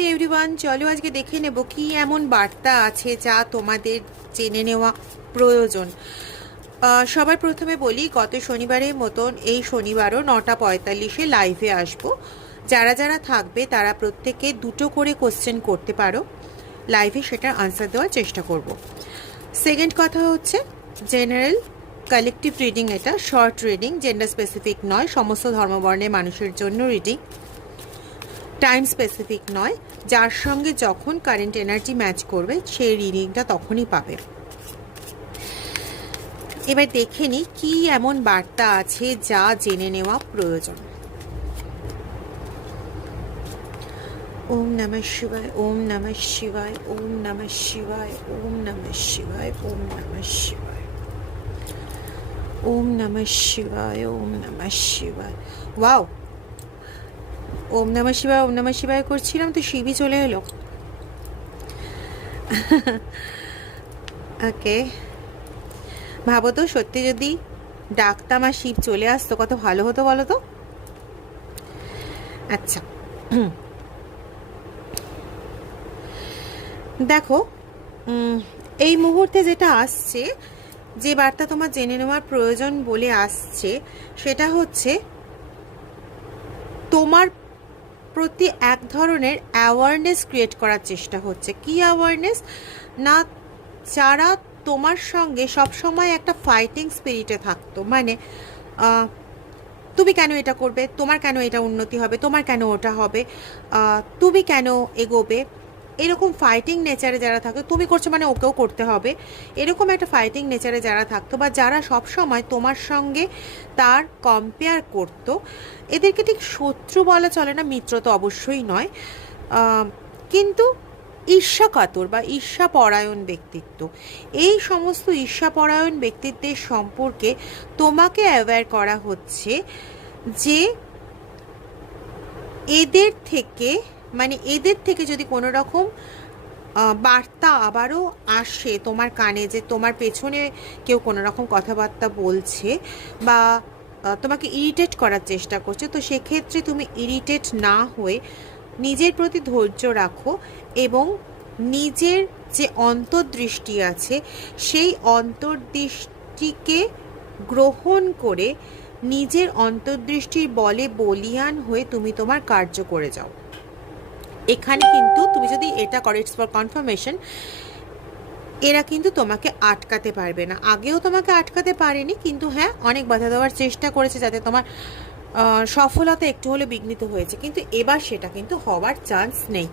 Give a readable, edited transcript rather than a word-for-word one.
Hi everyone, চলো আজকে দেখে নেব কি এমন বার্তা আছে যা তোমাদের জেনে নেওয়া প্রয়োজন। সবার প্রথমে বলি, গত শনিবারের মতন এই শনিবারও 9:45-এ লাইভে আসবো। যারা যারা থাকবে তারা প্রত্যেকে দুটো করে কোশ্চেন করতে পারো, লাইভে সেটার আনসার দেওয়ার চেষ্টা করব। সেকেন্ড কথা হচ্ছে জেনারেল কালেকটিভ রিডিং, এটা শর্ট রিডিং, জেন্ডার স্পেসিফিক নয়, সমস্ত ধর্মবর্ণের মানুষের জন্য রিডিং, টাইম স্পেসিফিক নয়, যার সঙ্গে যখন কারেন্ট এনার্জি ম্যাচ করবে সেই রিডিংটা তখনই পাবে। এবার দেখে নিই কি এমন বার্তা আছে যা জেনে নেওয়া প্রয়োজন। ওম নমঃ শিবায়, ওম নমঃ শিবায়, ওম নমঃ শিবায়, ওম নমঃ শিবায়, ওম নমঃ শিবায়, ওম নমঃ শিবায়, ওম নমঃ শিবায়। ওয়াও, ওম নমঃ শিবায় ওম নমঃ শিবায় করছিলাম তো শিবই চলে এলো। ওকে, ভাবো তো সত্যি যদি ডাকতাম আর শিব চলে আসতো কত ভালো হতো বলো তো। আচ্ছা, দেখো, এই মুহূর্তে যেটা আসছে, যে বার্তা তোমার জেনে নেওয়ার প্রয়োজন বলে আসছে, সেটা হচ্ছে তোমার প্রতি এক ধরনের অ্যাওয়ারনেস ক্রিয়েট করার চেষ্টা হচ্ছে। কি অ্যাওয়ারনেস না, যারা তোমার সঙ্গে সবসময় একটা ফাইটিং স্পিরিটে থাকতো, মানে তুমি কেন এটা করবে, তোমার কেন এটা উন্নতি হবে, তোমার কেন ওটা হবে, তুমি কেন এগোবে, এরকম ফাইটিং নেচারে যারা থাকতো, তুমি করছো মানে ওকেও করতে হবে, এরকম একটা ফাইটিং নেচারে যারা থাকতো, বা যারা সব সময় তোমার সঙ্গে তার কম্পেয়ার করতো, এদেরকে ঠিক শত্রু বলা চলে না, মিত্র তো অবশ্যই নয়, কিন্তু ঈর্ষাকাতর বা ঈর্ষাপরায়ণ ব্যক্তিত্ব। এই সমস্ত ঈর্ষাপরায়ণ ব্যক্তিত্বের সম্পর্কে তোমাকে অ্যাওয়্যার করা হচ্ছে যে এদের থেকে যদি কোনো রকম বার্তা আবারও আসে তোমার কানে, যে তোমার পেছনে কেউ কোনো রকম কথাবার্তা বলছে বা তোমাকে ইরিটেট করার চেষ্টা করছে, তো সেক্ষেত্রে তুমি ইরিটেট না হয়ে নিজের প্রতি ধৈর্য রাখো এবং নিজের যে অন্তর্দৃষ্টি আছে সেই অন্তর্দৃষ্টিকে গ্রহণ করে নিজের অন্তর্দৃষ্টির বলে বলিয়ান হয়ে তুমি তোমার কার্য করে যাও। এখানে কিন্তু তুমি যদি এটা করো, ইটস ফর কনফার্মেশন, এরা কিন্তু তোমাকে আটকাতে পারবে না। আগেও তোমাকে আটকাতে পারেনি, কিন্তু হ্যাঁ অনেক বাধা দেওয়ার চেষ্টা করেছে যাতে তোমার সফলতা একটু হলে বিঘ্নিত হয়েছে, কিন্তু এবার সেটা কিন্তু হওয়ার চান্স নেই।